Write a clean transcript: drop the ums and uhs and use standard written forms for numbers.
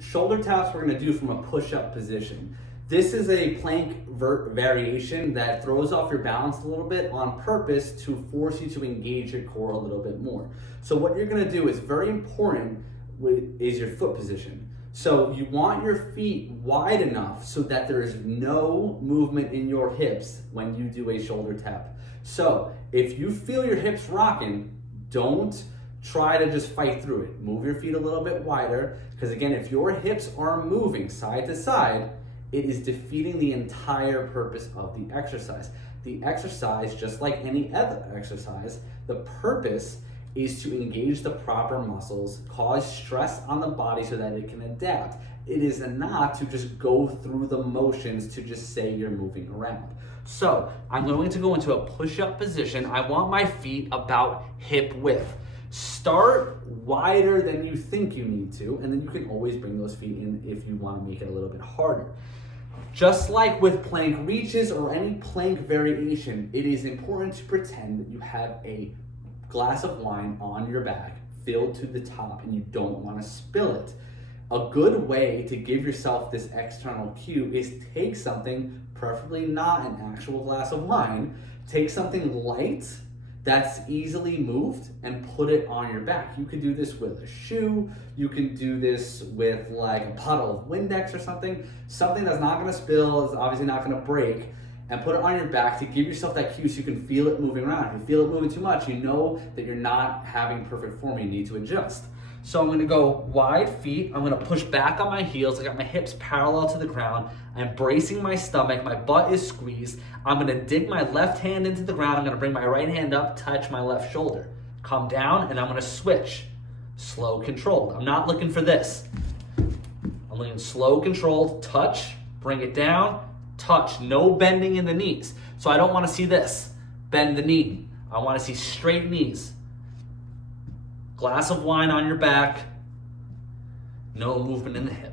shoulder taps we're going to do from a push-up position. This is a plank variation that throws off your balance a little bit on purpose to force you to engage your core a little bit more. So what you're going to do is very important is your foot position. So you want your feet wide enough so that there is no movement in your hips when you do a shoulder tap. So if you feel your hips rocking, don't try to just fight through it. Move your feet a little bit wider, because again, if your hips are moving side to side, it is defeating the entire purpose of the exercise. The exercise, just like any other exercise, the purpose is to engage the proper muscles, cause stress on the body so that it can adapt. It is not to just go through the motions to just say you're moving around. So I'm going to go into a push-up position. I want my feet about hip width. Start wider than you think you need to, and then you can always bring those feet in if you want to make it a little bit harder. Just like with plank reaches or any plank variation, it is important to pretend that you have a glass of wine on your back filled to the top and you don't want to spill it. A good way to give yourself this external cue is take something, preferably not an actual glass of wine, take something light that's easily moved and put it on your back. You could do this with a shoe, you can do this with like a bottle of Windex or something that's not gonna spill, is obviously not gonna break, and put it on your back to give yourself that cue so you can feel it moving around. If you feel it moving too much, you know that you're not having perfect form, you need to adjust. So I'm gonna go wide feet, I'm gonna push back on my heels, I got my hips parallel to the ground, I'm bracing my stomach, my butt is squeezed, I'm gonna dig my left hand into the ground, I'm gonna bring my right hand up, touch my left shoulder. Come down, and I'm gonna switch. Slow, controlled. I'm not looking for this. I'm looking slow, controlled, touch, bring it down, touch, no bending in the knees. So I don't wanna see this, bend the knee. I wanna see straight knees. Glass of wine on your back, no movement in the hips.